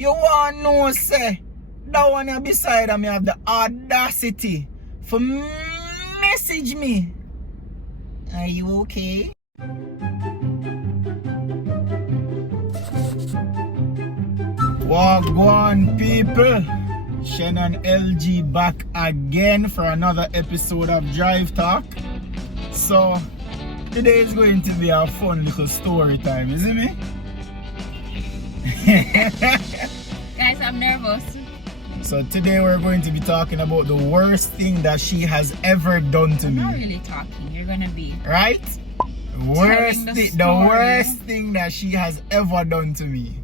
You want to know, say, that one here beside me have the audacity for message me. Are you okay? Wagwan people, Shen and LG back again for another episode of Drivetalk. So today is going to be a fun little story time, isn't it? Guys, I'm nervous. So today we're going to be talking about the worst thing that she has ever done to me. I'm not really talking, you're gonna be right? The worst thing that she has ever done to me.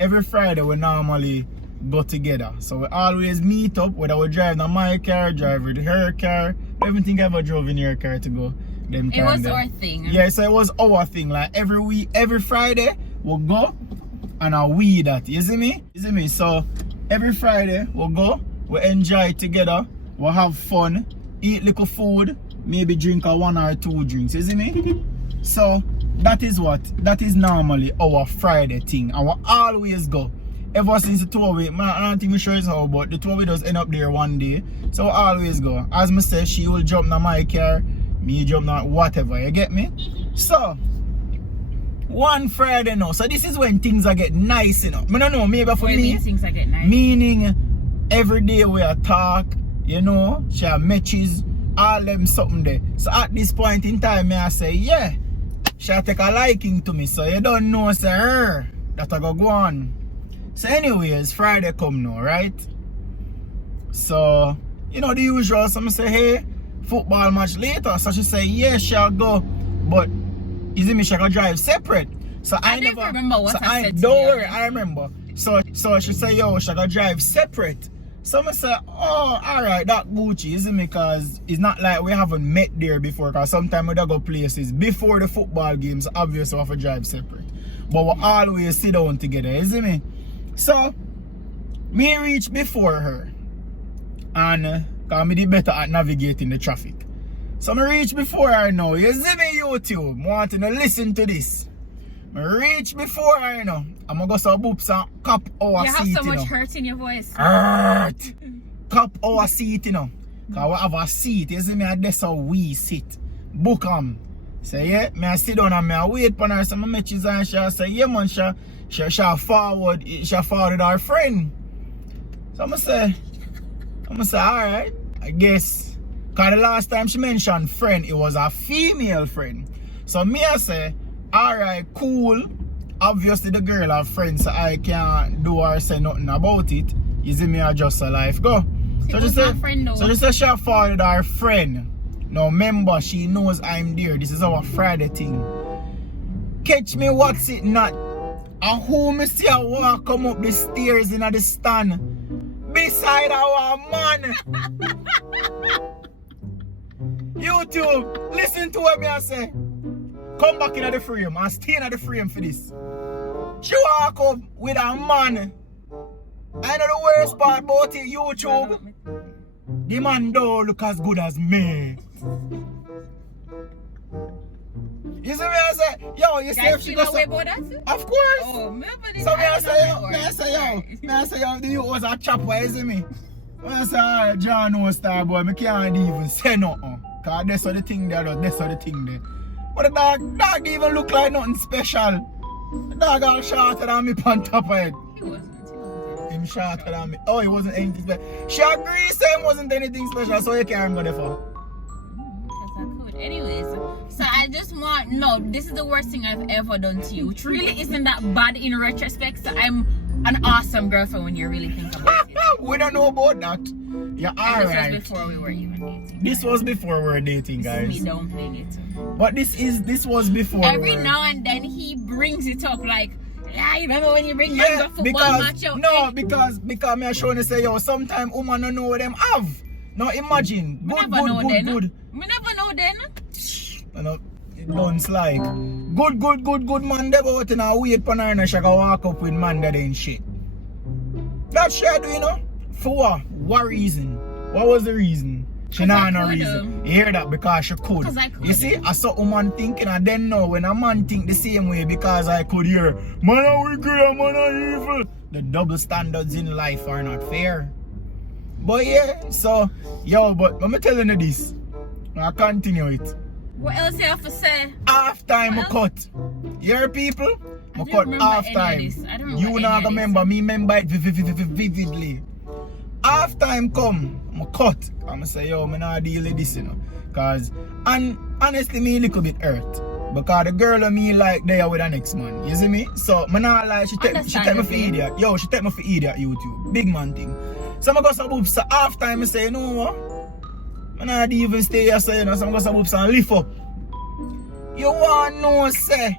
Every Friday we normally go together. So we always meet up, whether we drive in my car, drive with her car. I don't think I ever drove in your car to go. It was our thing. Yeah, so it was our thing. Like every Friday we'll go and I'll weed that. You see me? So every Friday we'll go, we'll enjoy together, we'll have fun, eat little food, maybe drink a 1 or 2 drinks. You see me? So that is normally our Friday thing, and we always go. Ever since the 2 of it, I don't think we sure it's how, but the 2 of it does end up there one day. So we always go. As I said, she will jump in my car, me jump in whatever, you get me? So one Friday now, so this is when things are get nice, you know. I don't know, maybe for me, things are get nice. Meaning every day we are talk, you know, she have matches, all them something there. So at this point in time, I say, yeah, she take a liking to me, so you don't know, say her, that I go on. So anyways, Friday come now, right? So, you know the usual, so I say, hey, football match later. So she say, yeah, she'll go, but is it me, she go drive separate. So I never remember what I said. Don't worry, I remember. So she say, yo, she go drive separate. So I say, oh, alright, that Gucci, isn't it? Because it's not like we haven't met there before. Because sometimes we don't go places before the football games, obviously we have to drive separate. But we always sit down together, isn't it? So, me reach before her. And, because me did better at navigating the traffic. So, me reach before her now. You see me, YouTube? I want to listen to this. Me reach before her now. I'm going to go some boops and cop our seat. You have so much hurt in your voice. Hurt. Cop our seat, you know. Because we have a seat. You see me, that's how we sit. Book them. Say, yeah, me I sit down and me I wait for her. So I met you and she say, yeah, man, she forward our friend. So I'm say, alright, I guess. Because the last time she mentioned friend, it was a female friend. So me I say, alright, cool. Obviously the girl have friends, so I can't do or say nothing about it. You see me, I just a life go. So she said she forwarded our friend. Now remember, she knows I'm there. This is our Friday thing. Catch me what's it not. And who me see a walk come up the stairs in the stand beside our man. YouTube, listen to what me I say. Come back in the frame and stay in the frame for this. She walk up with a man. I know the worst part about it, YouTube. The man don't look as good as me. You see me I say, yo, you see if she goes about that? Of course. Oh, so I say, yo, the you was a chopper, you see me? I say, alright, John no star boy, I can't even say nothing. Cause that's what the thing there, that's what the thing there. But the dog even look like nothing special. The dog all shorter than me on top of it. He wasn't. Him shorter than me. Oh, he wasn't anything special. She agrees, saying wasn't anything special, so you can't go there for. Because I could. Anyways, so I just want, no, this is the worst thing I've ever done to you. Which really isn't that bad in retrospect. So I'm an awesome girlfriend when you really think about it. We don't know about that. Yeah, alright. This was before we were even dating. This was before we were dating, guys. This is me downplaying it. But this was before. Every now and then he brings it up like, yeah, you remember when you bring the football match out? No, because me I showing you say, yo, sometimes women don't know what them have. Now imagine. We never know then. You know, it don't like. Good man, they go out and wait for her and she go walk up with man that ain't shit. That's shit, you know? For what? What reason? What was the reason? She not no reason. You hear that? Because she could. Because I could. You see, I saw a man thinking, and then know when a man think the same way because I could hear, man are wicked and man are evil. The double standards in life are not fair. But yeah, so, yo, but let me tell you this. I'll continue it. What else you have to say? Half time I cut. You hear people? I cut half time. You not remember, me remember it vividly. Half time come, I cut. I'm say, yo, I not deal with this, you know. Cause, and honestly, me a little bit hurt. Because the girl of me like there with the next man. You see me? So, I not like, she take me for idiot. Yo, she take me for idiot YouTube. Big man thing. So, I go some boops, so half time I say, you know what? I not even stay here, so, you know, so I go some boops and lift up. You want to know, say,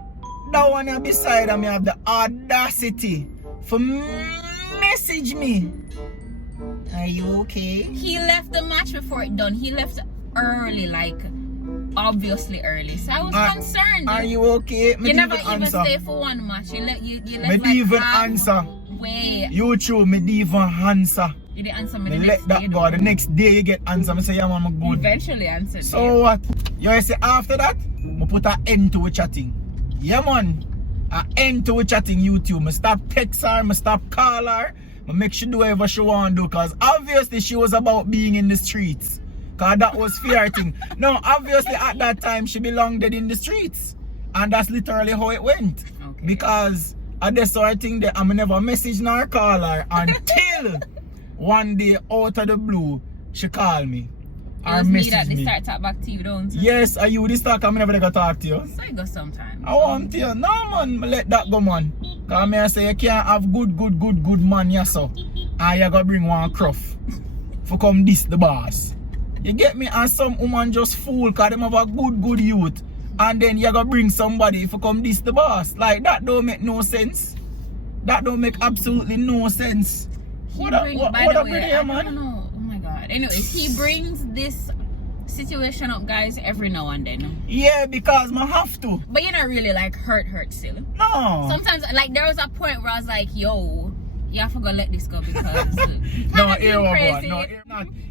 that one here beside me have the audacity for message me. Are you okay? He left the match before it done. He left early, like obviously early. So I was concerned. Are you okay? You never even stay for one match. You left like even answer. Wait. YouTube, me didn't even answer. You didn't answer me the next next day. Let that go. The next day you get answer. I say, yeah, man, I'm good. Eventually answered. So what? You say after that, I put an end to chatting. Yeah, man. An end to chatting YouTube. I stop text her, I stop call her. I make she do whatever she want to do. Because obviously she was about being in the streets. Because that was fear thing. No, obviously at that time she belonged in the streets. And that's literally how it went. Okay. Because at the sort of thing that I'm never message nor call her until one day out of the blue she called me. Or message me. They start talk back to you, don't you? Yes, are you this talk? I'm never gonna talk to you. So you go sometime. I want to. No man, let that go, man. Cause I say you can't have good man, yes so. And you gotta bring one cruff for come this the boss. You get me? And some woman just fool cause them have a good youth. And then you gotta bring somebody for come this the boss. Like that don't make no sense. That don't make absolutely no sense. What up with here, man? I don't know. Oh my god. Anyways, he brings this situation up, guys, every now and then. Yeah, because I have to. But you're not really like hurt still. No. Sometimes like there was a point where I was like, yo, you have to go let this go because no,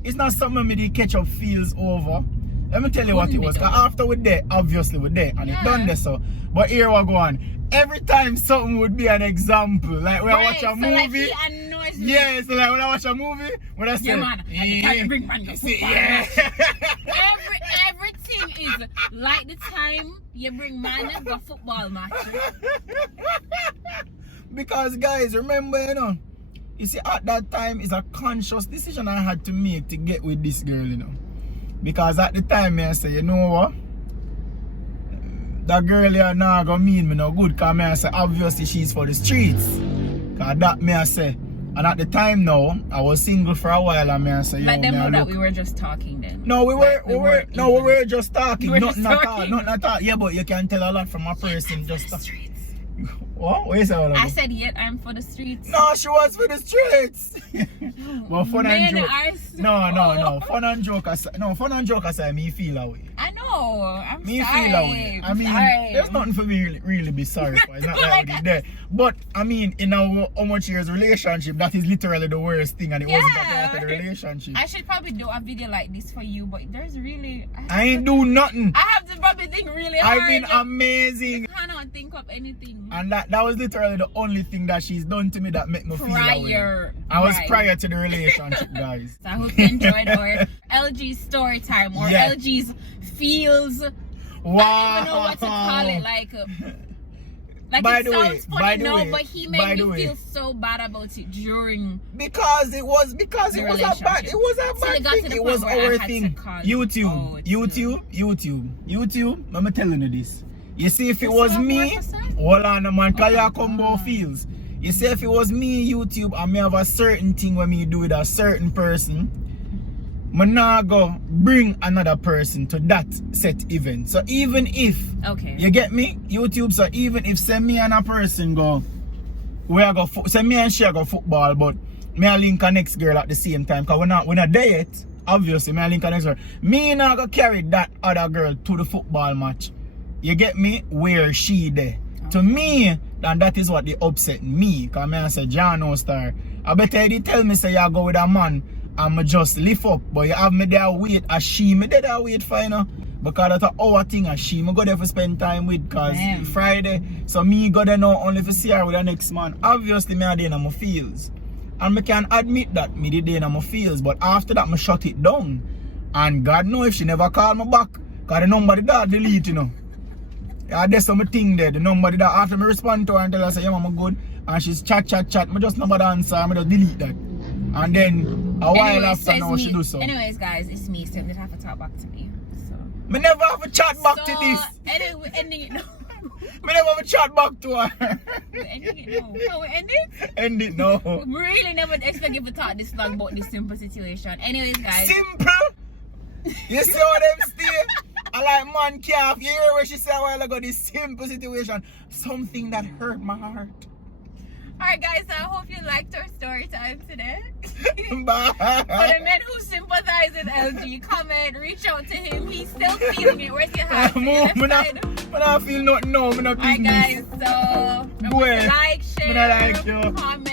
it's not something me catch up feels over. Let me tell you what it was. Cause after we're there, obviously we're there and it done this so. But here we go on. Every time something would be an example. Like when I watch a movie. Like yeah, so like when I watch a movie, when I say, yeah, man, you bring man go yeah. Everything is like the time you bring man go football match. Because guys, remember, you know, you see at that time it's a conscious decision I had to make to get with this girl, you know. Because at the time I say, you know what? That girl here now gonna mean me no good because I say obviously she's for the streets. Cause that me I say. And at the time now, I was single for a while and I say, let them know that we were just talking then. No, we were just talking. Nothing at all. Yeah, but you can tell a lot from a person just streets. What? What you say? I said yet I'm for the streets. No, she was for the streets. Well, fun and joke. No. Fun and joke aside. No, fun and joke aside, me feel away. I know. I'm me sorry. Feel away. I mean, sorry. There's nothing for me really be sorry for. It's not like already there. But I mean, in our how much years relationship, that is literally the worst thing, and it wasn't a part of the relationship. I should probably do a video like this for you, but there's really. I ain't do nothing. I have to probably think really hard. I've been amazing. I cannot think of anything. And that was literally the only thing that she's done to me that made me feel that way. I was prior to the relationship, guys. So I hope you enjoyed our LG's story time or LG's feels. Wow. I don't know what to call it. Like by it the sounds way, funny now, but he made me feel so bad about it during because it was a bad thing. It was our thing. YouTube. I'm telling you this. You see, if it was me, hold on, man, cause you combo feels. You see, if it was me, YouTube, I may have a certain thing when me do with a certain person, I not go bring another person to that set event. So even if, you get me, YouTube, so even if say me and a person go, say me and she go football, but me and link a next girl at the same time, cause we're not there yet, obviously, me and link a next girl. Me not go carry that other girl to the football match. You get me? Where she there. To me, and that is what they upset me. Because I say, John no star. I better you tell me say you go with a man and I just lift up. But you have me there wait, as she me there wait for, you know. Because that's our thing, and she me go there for spend time with, because Friday. So me go there now only for see her with the next man. Obviously, me are there in my feels. And I can admit that me did there in my feels. But after that, I shut it down. And God know if she never call me back. Because the number that delete, you know. Yeah, there's some thing there. The number that after me respond to her and tell her, say, yeah, I'm good. And she's chat. Me just number the answer, I just delete that. And then a while after now she do so. Anyways, guys, it's me, so you have to talk back to me. So me never have a chat back to this. Anyway, ending it now. Me never have a chat back to her. We're ending it now. So we end it? End it now. We really never expect you to talk this long about this simple situation. Anyways, guys. Simple? You see how them stay? I like man calf. You hear what she said a while ago, this simple situation. Something that hurt my heart. Alright guys, I hope you liked our story time today. Bye. For the men who sympathize with LG, comment, reach out to him. He's still feeling it. Where's your heart? I feel nothing now. Alright guys, so remember to like, share, comment.